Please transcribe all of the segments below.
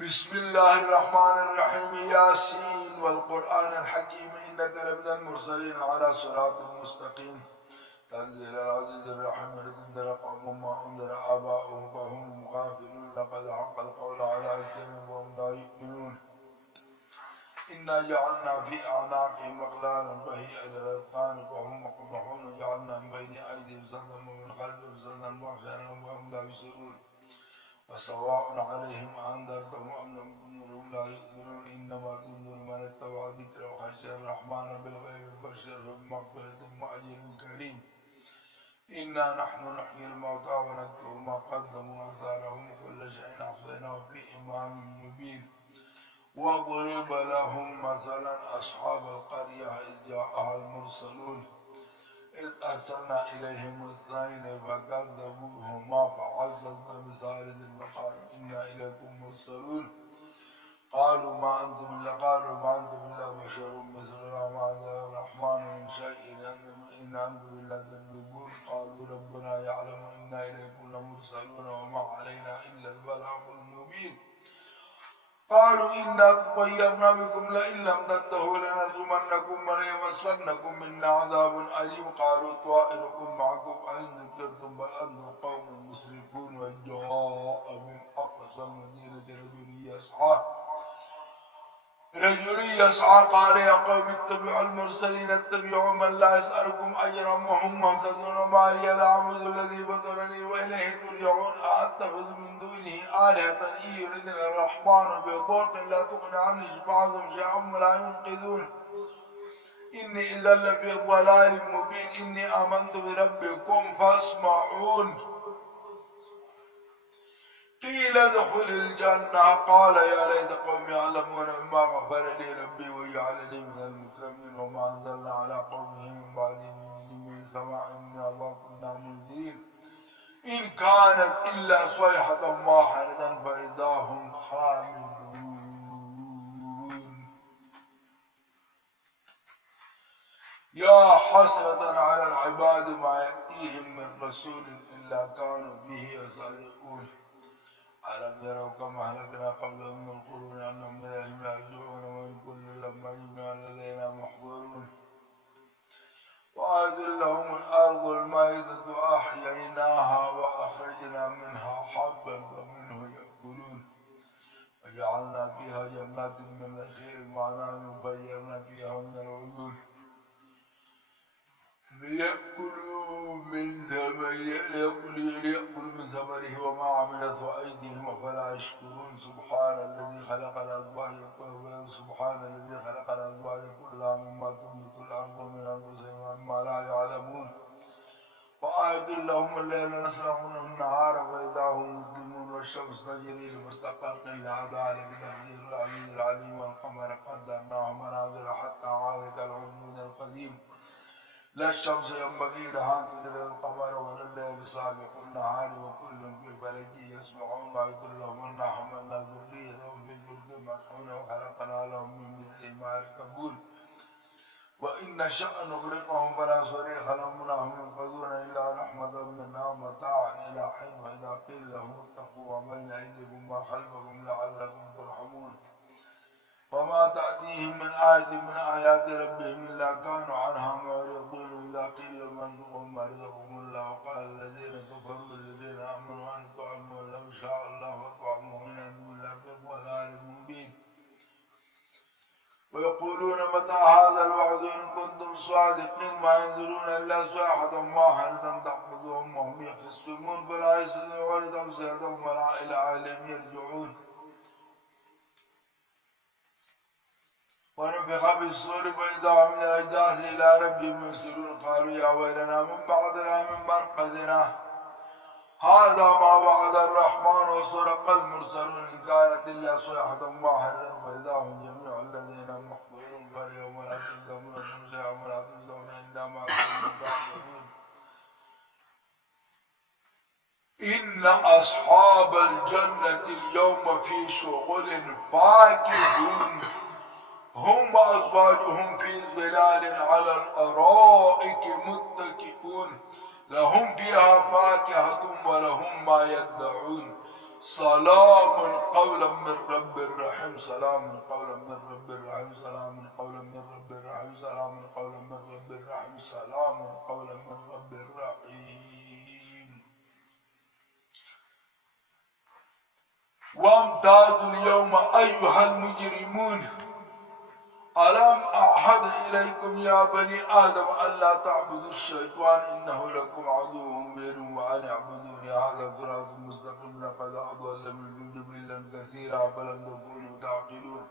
بسم الله الرحمن الرحيم ياسين والقرآن الحكيم إنك لمن المرسلين على صراط مستقيم تنزيل العزيز الرحيم لتنذر قوم ما أنذر آباؤهم فهم غافلون لقد حق القول على أكثرهم وهم لا يؤمنون إنا جعلنا في أعناقهم أغلالا فهي إلى الأذقان فهم مقمحون وجعلنا من بين أيديهم سدا ومن خلفهم سدا فأغشيناهم فهم لا يبصرون وسواء عليهم أنذرتهم أم لم تنذرهم لا يؤمنون إنما تنذر من اتبع ذكر وخشي الرحمن بالغيب فبشره بمغفرة وأجر كريم إنا نحن نحيي الموتى ونكتب ما قدموا وآثارهم وكل شيء أحصيناه في إمام مبين واضرب لهم مثلا أصحاب القرية إذ جاءها المرسلون إذ أرسلنا إليهم اثنين فكذبوهما فعززنا بثالث فقالوا إنا إليكم مرسلون قالوا ما أنتم إلا بشر مثلنا ما أنزل الرحمن من شيء إن أنتم إلا تكذبون قالوا ربنا يعلم إنا إليكم لمرسلون وما علينا إلا البلاغ المبين قالوا إنا تطيرنا بكم لئن لم تنتهوا لنرجمنكم وليمسنكم منا عذاب أليم قالوا طائركم معكم أئن ذكرتم بل أنتم قوم مسرفون وجاء من أقصى المدينة رجل يسعى قال يا قوم اتبعوا المرسلين اتبعوا من لا يسألكم أجرا وهم مهتدون وما لي لا أعبد الذي فطرني وإليه ترجعون أأتخذ من دونه آلهة إن يردنا الرحمن بضر لا تغني عني شفاعتهم شيئا ولا ينقذون إني إذا لفي ضلال مبين إني آمنت بربكم فاسمعون قيل ادخل الجنة قال يا ليت قومي يعلمون ما غفر لي ربي وجعلني من المكرمين وما أنزلنا على قومه من بعده من سماء وما كنا منذرين إن كانت إلا صيحة واحدة فإذا هم خامدون يا حسرة على العباد ما يأتيهم من رسول إلا كانوا به يستهزئون ألم يروا كم أهلكنا قبلهم من القرون أنهم إليهم لا يرجعون وإن كل لما جميع لدينا محضرون وآية لهم الأرض الميتة أحييناها وأخرجنا منها حبا فمنه يأكلون وجعلنا فيها جنات من نخيل وأعناب وفجرنا فيها من العيون ليأكلوا من ثمره وما عملته أيديهم أفلا يشكرون سبحان الذي خلق الأزواج كلها مما تنبت الأرض من أنفسهم ومما لا يعلمون وآية لهم الليل نسلخ منه النهار فإذا هم مظلمون والشمس تجري لمستقر لها ذلك تقدير العزيز العليم والقمر قدرناه منازل حتى عاد كالعرجون القديم لا الشمس ينبغي لها أن تدرك القمر ولا الليل سابق النهار وكل في فلك يسبحون وآية لهم أنا حملنا ذريتهم في الفلك المشحون وخلقنا لهم من مثله ما يركبون وإن نشأ نغرقهم فلا صريخ لهم ولا هم ينقذون إلا رحمة منا ومتاعا إلى حين وإذا قيل لهم اتقوا ما بين أيديكم وما خلفكم لعلكم ترحمون وما تأتيهم من آية من آيات ربهم إلا كانوا عنها معرضين وإذا قيل لهم أنفقوا مما رزقكم الله وقال الذين كفروا للذين آمنوا أن طعموا لو شاء الله وطعموا إن أنتم إلا في ضلال مبين ويقولون متى هذا الوعد إن كنتم صادقين ما ينزلون إلا صيحة واحدة تأخذهم وهم يخصمون فلا يستطيعون توصيتهم ولا إلى أهلهم يرجعون ونفخ بالصور فإذا هم من الأجداث إلى ربهم يرسلون قالوا يا ويلنا من بعدنا من مرقدنا هذا ما وعد الرحمن وصدق المرسلون إن كانت إلا صيحة واحدة فإذا هم جميع الذين محضرون فاليوم لا تظلمون شيئا ولا تجزون إلا ما كنتم تعملون إن أصحاب الجنة اليوم في شغل فاكهون هم وأزواجهم في ظلال على الأرائك متكئون لهم فيها فاكهة ولهم ما يدعون سلام قولا من رب وامتازوا اليوم أيها المجرمون ألم أعهد إليكم يا بني آدم ألا تعبدوا الشيطان إنه لكم عدو مبين وأن اعبدوني هذا صراط مستقيم لقد أضل منكم جبلا كثيرا فلم تكونوا تعقلون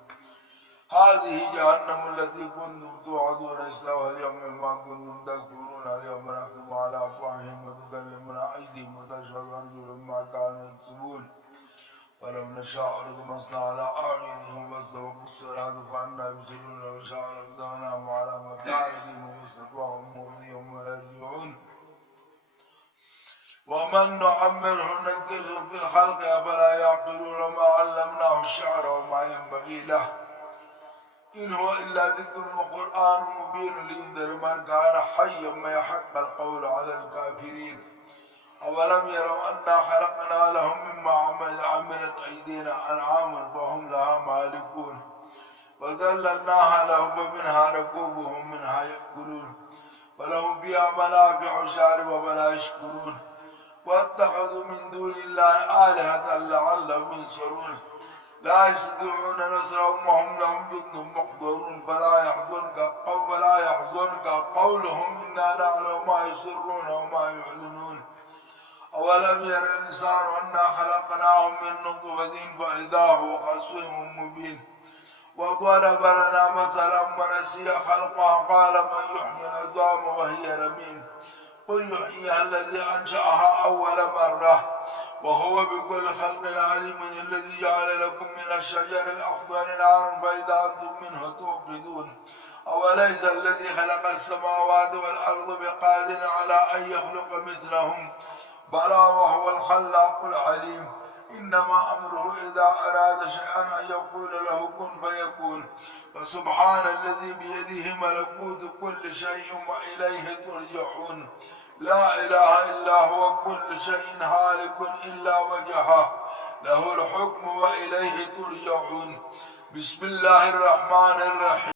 هذه جهنم التي كنتم توعدون اصلوها اليوم بما كنتم تكفرون اليوم نختم على أفواههم وتكلمنا أيديهم وتشهد أرجلهم ما كانوا يكسبون ولو نشاء لطمسنا على أعينهم فاستبقوا الصراط فأنا يبصرون لو شاء لرفعناهم على مكانتهم واستطاعوا مضيهم ولا يرجعون ومن نعمره نكره في الخلق أفلا يعقلون وما علمناه الشعر وما ينبغي له إن هو إلا ذكر وقرآن مبين لينذر من كان حيا ما يحق القول على الكافرين أولم يروا أنا خلقنا لهم مما عملت أيدينا أنعاما فهم لها مالكون وذللناها لهم فمنها ركوبهم منها يأكلون ولهم فيها منافع شارب فلا يشكرون واتخذوا من دون الله آلهة لعلهم ينصرون لا يستطيعون نصرهم وهم لهم جند محضرون فلا يحزنك قولهم إنا نعلم ما يسرون وما يعلنون أولم ير الإنسان أنا خلقناه من نطفة فإذا هو خصيم مبين وضرب لنا مثلا ونسي خلقها قال من يحيي العظام وهي رميم قل يحييها الذي أنشأها أول مرة وهو بكل خلق عليم الذي جعل لكم من الشجر الأخضر نارا فإذا أنتم منه توقدون أوليس الذي خلق السماوات والأرض بقادر على أن يخلق مثلهم بلى وهو الخلاق العليم إنما أمره إذا أراد شيئا أن يقول له كن فيكون فسبحان الذي بيده ملكوت كل شيء وإليه ترجعون لا إله إلا هو كل شيء هالك إلا وجهه له الحكم وإليه ترجعون بسم الله الرحمن الرحيم